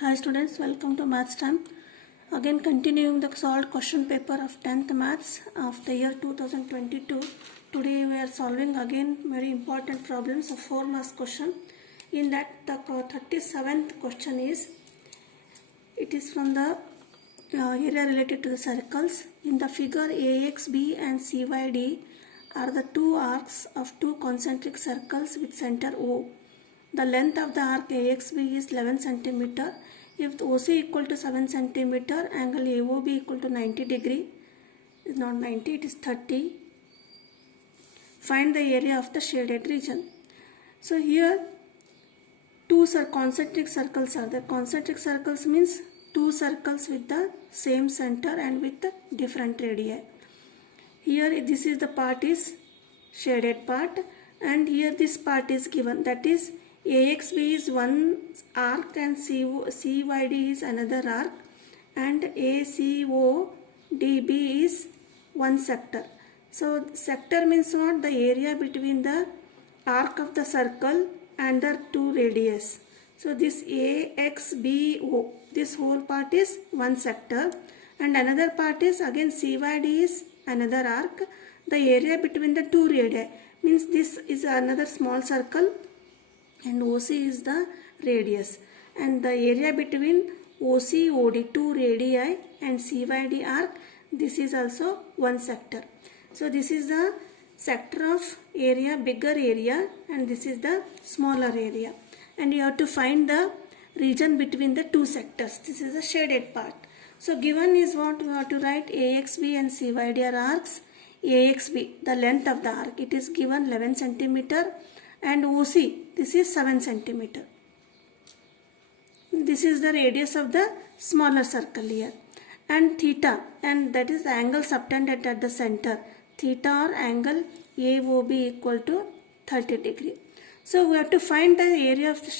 Hi students, welcome to Maths Time. Again continuing the solved question paper of 10th Maths of the year 2022. Today we are solving again very important problems of 4 marks question. In that the 37th question is, it is from the area related to the circles. In the figure AXB and CYD are the two arcs of two concentric circles with center O. The length of the arc AXB is 11 cm. If OC equal to 7 cm, angle AOB equal to 90 degree. Is not 90, it is 30. Find the area of the shaded region. So here two concentric circles are there. Concentric circles means two circles with the same center and with the different radii. Here this is the part is shaded part, and here this part is given, that is AXB is one arc and CYD is another arc, and ACODB is one sector. So sector means what? The area between the arc of the circle and the two radius. So this AXBO, this whole part is one sector, and another part is again CYD is another arc. The area between the two radii means this is another small circle and OC is the radius, and the area between OC, OD, two radii and CYD arc, this is also one sector. So this is the sector of area, bigger area, and this is the smaller area, and you have to find the region between the two sectors. This is the shaded part. So given is what we have to write: AXB and CYD are arcs. AXB, the length of the arc, it is given 11 cm, and OC, this is 7 cm. This is the radius of the smaller circle here, and theta, and that is the angle subtended at the center. Theta or angle AOB equal to 30 degree. So we have to find the area of the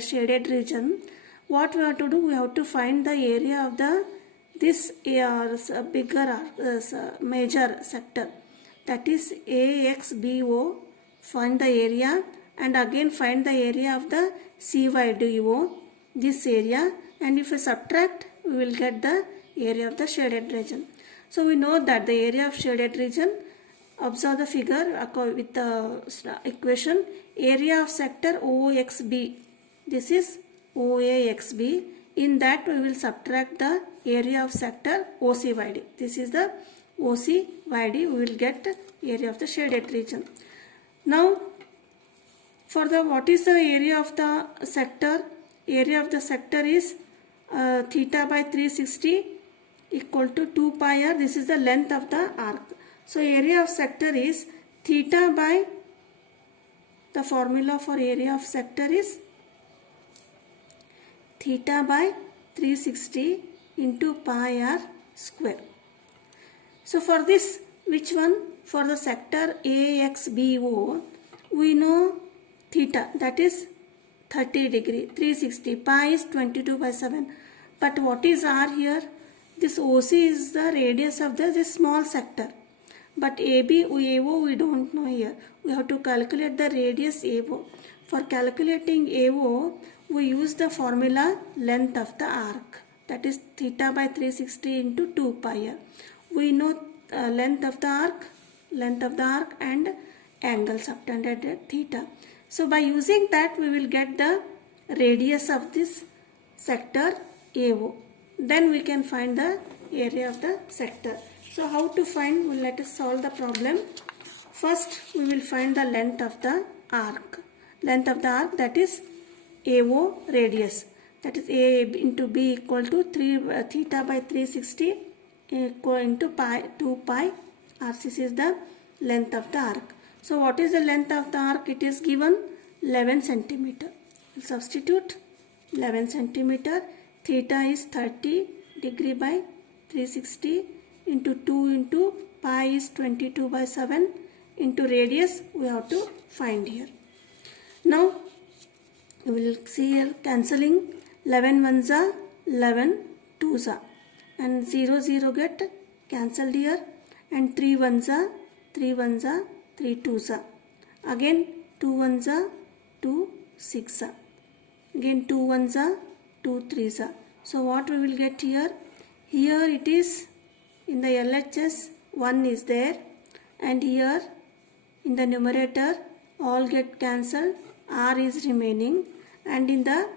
shaded region. What we have to do? We have to find the area of the bigger major sector, that is AXBO. Find the area, and again find the area of the CYDO, this area, and if we subtract, we will get the area of the shaded region. So we know that the area of shaded region, observe the figure with the equation, area of sector OXB, this is OAXB. In that we will subtract the area of sector OCYD, this is the OCYD, we will get area of the shaded region. Now for the what is the area of the sector? Area of the sector is theta by 360 equal to 2 pi r. This is the length of the arc. So area of sector is theta by, the formula for area of sector is theta by 360 into pi r square. So for this, which one? For the sector AXBO, we know theta, that is 30 degree, 360, pi is 22 by 7. But what is r here? This OC is the radius of this small sector. But AB, AO we don't know here. We have to calculate the radius AO. For calculating AO, we use the formula length of the arc, that is theta by 360 into 2 pi r. We know length of the arc and angle subtended at theta. So by using that, we will get the radius of this sector AO. Then we can find the area of the sector. So how to find? Well, let us solve the problem. First we will find the length of the arc. Length of the arc, that is AO radius, that is A into B equal to theta by 360 equal into 2 pi RCC is the length of the arc. So what is the length of the arc? It is given 11 cm. We'll substitute 11 cm. Theta is 30 degree by 360 into 2 into pi is 22 by 7 into radius we have to find here. Now we will see here cancelling, 11 ones are 11 twos are, and 0 0 get cancelled here, and 3 ones are 3 twos are, again 2 ones are 2 6 are, again 2 ones are 2 3s. So what we will get here? Here it is in the LHS 1 is there, and here in the numerator all get cancelled, r is remaining, and in the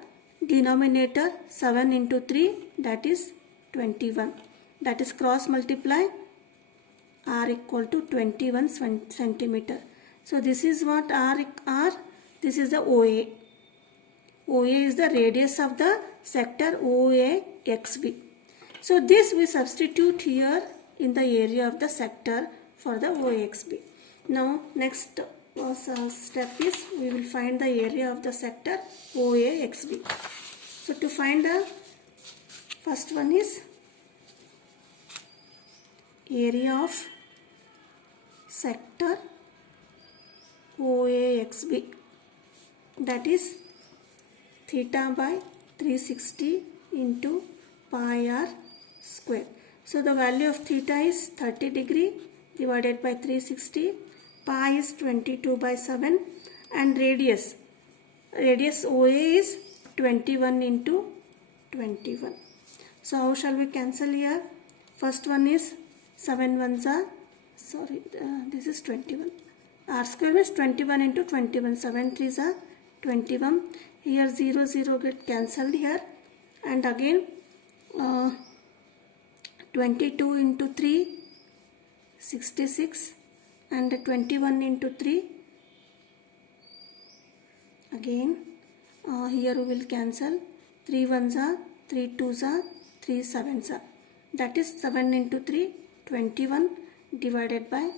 denominator 7 into 3, that is 21. That is cross multiply r equal to 21 centimeter. So this is what r, this is the OA. OA is the radius of the sector OAXB. So this we substitute here in the area of the sector for the OAXB. Now next step is we will find the area of the sector OAXB. So to find the first one is area of sector OAXB, that is theta by 360 into pi r square. So the value of theta is 30 degree divided by 360, pi is 22 by 7, and radius OA is 21 into 21. So how shall we cancel here? First one is 7 ones are, this is 21. R square is 21 into 21, 7 3s are 21. Here 0 0 get cancelled here, and again 22 into 3 66, and 21 into 3 again here we will cancel, 3 1s are, 3 2s are, 3 7s are, that is 7 into 3 21 divided by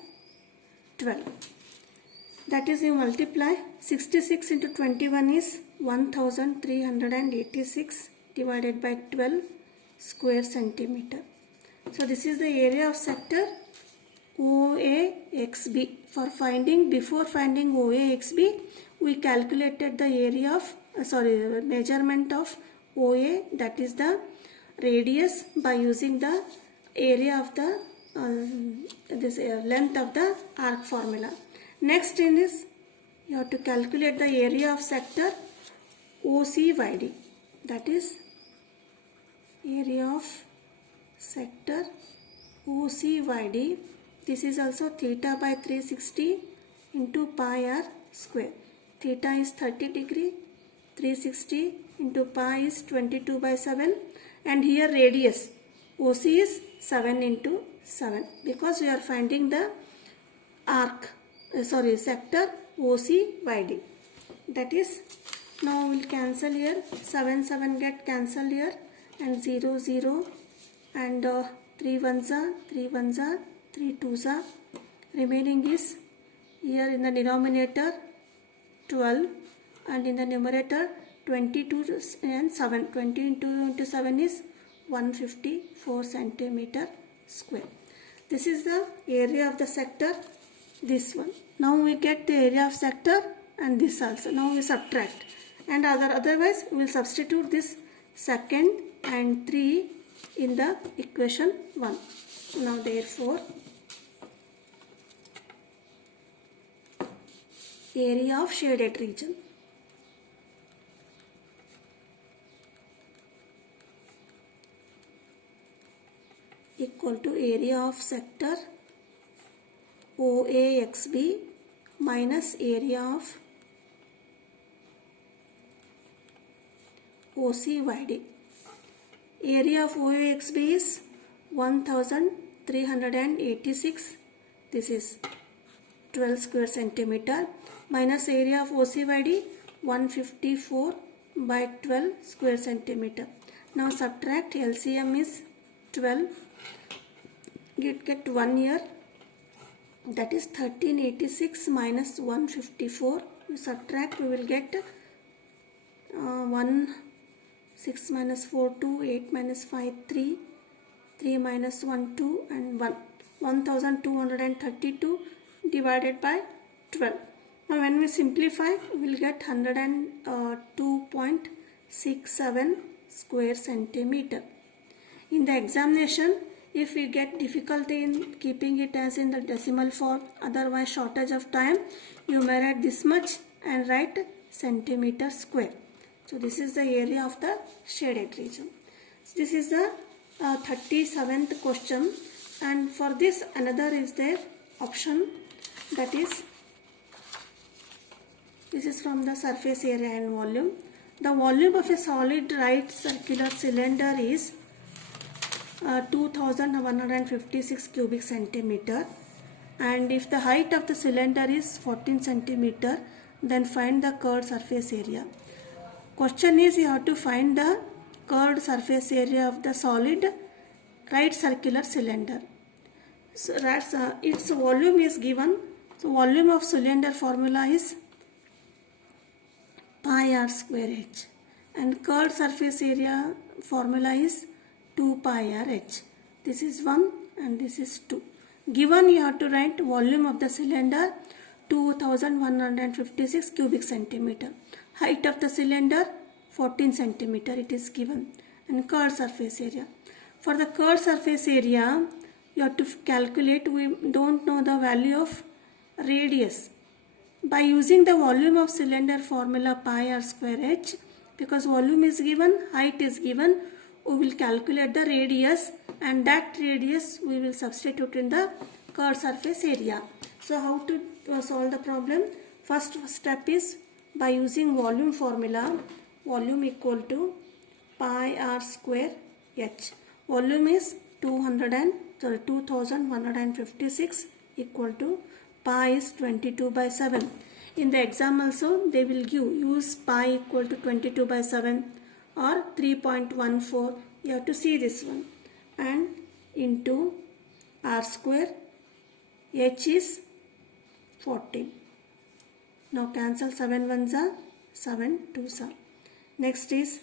12. That is, you multiply 66 into 21 is 1386 divided by 12 square centimeter. So this is the area of sector OAXB. Before finding OAXB, we calculated the area of measurement of OA, that is the radius, by using the area of the length of the arc formula. Next in this, you have to calculate the area of sector OCYD, that is area of sector OCYD. This is also theta by 360 into pi r square. Theta is 30 degree, 360 into pi is 22 by 7, and here radius OC is 7 into 7, because we are finding the sector OCYD. That is, now we will cancel here, 7 7 get cancelled here, and 0 0, and 3 1s are, 3 1s are, 3 2s are, remaining is here in the denominator 12, and in the numerator 22 and 7, 22 into 7 is 154 centimeter square. This is the area of the sector, this one. Now we get the area of sector and this also. Now we subtract, and otherwise we will substitute this second and 3 in the equation 1. Now therefore area of shaded region equal to area of sector OAXB minus area of OCYD. Area of OAXB is 1386, this is 12 square centimeter, minus area of OCYD 154 by 12 square centimeter. Now subtract, LCM is 12, get 1 here, that is 1386 minus 154. We subtract, we will get 6 minus 4 2, 8 minus 5 3, 3 minus 1 2, and 1, 1232 divided by 12. Now when we simplify, we will get 102.67 square centimeter. In the examination, if we get difficulty in keeping it as in the decimal form, otherwise shortage of time, you may write this much and write centimeter square. So this is the area of the shaded region. So this is the 37th question, and for this another is there option, that is, this is from the surface area and volume. The volume of a solid right circular cylinder is 2156 cubic centimeter, and if the height of the cylinder is 14 centimeter, then find the curved surface area. Question is, you have to find the curved surface area of the solid right circular cylinder. So its volume is given. So volume of cylinder formula is pi r square h, and curved surface area formula is 2 pi r h. This is 1 and this is 2. Given, you have to write volume of the cylinder 2156 cubic centimeter. Height of the cylinder 14 centimeter it is given, and curved surface area. For the curved surface area, you have to calculate. We don't know the value of radius. By using the volume of cylinder formula pi r square h, because volume is given, height is given, we will calculate the radius, and that radius we will substitute in the curved surface area. So how to solve the problem? First step is by using volume formula, volume equal to pi r square h. Volume is 2156 equal to pi is 22 by 7. In the exam also they will give, use pi equal to 22 by 7 or 3.14. You have to see this one, and into r square, h is 14. Now cancel 7 ones are 7 2s are. Next is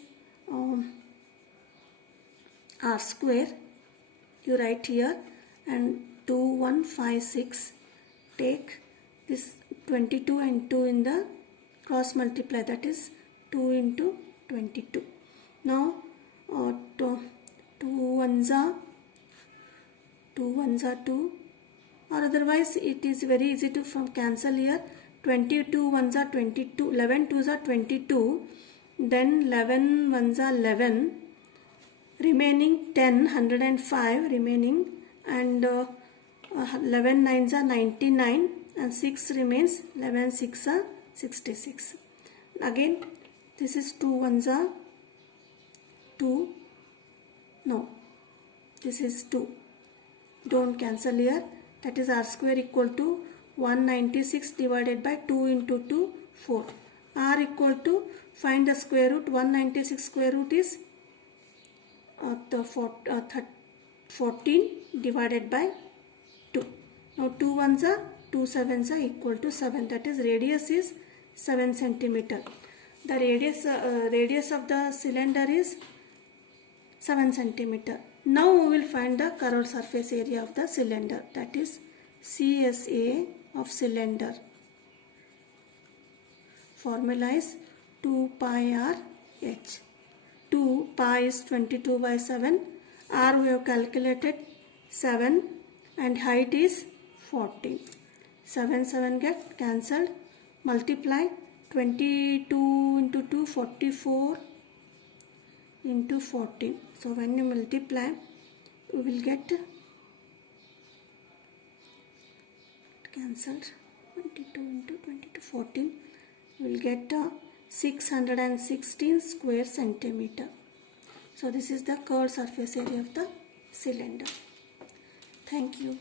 r square, you write here, and 2156. Take this 22 and 2 in the cross multiply, that is 2 into 22. Now 2 ones are 2, or otherwise it is very easy to from cancel here. 22 ones are 22, 11 twos are 22, then 11 ones are 11, remaining 10, 105 remaining, and 11 nines are 99, and 6 remains, 11 6 are 66. Again this is 2 ones are 2, no, this is 2, don't cancel here, that is r square equal to 196 divided by 2 into 2, 4. R equal to, find the square root, 196 square root is 14 divided by 2. Now 2 ones are 2 sevens are equal to 7, that is radius is 7 centimeter. The radius of the cylinder is 7 centimeter. Now we will find the curved surface area of the cylinder, that is CSA of cylinder. Formula is 2 pi r h. 2 pi is 22 by 7. R we have calculated 7, and height is 14. 7 get cancelled. Multiply 22 into 2, 44 into 14. So when you multiply, you will get cancelled 22 into 22, 14. You will get 616 square centimeter. So this is the curved surface area of the cylinder. Thank you.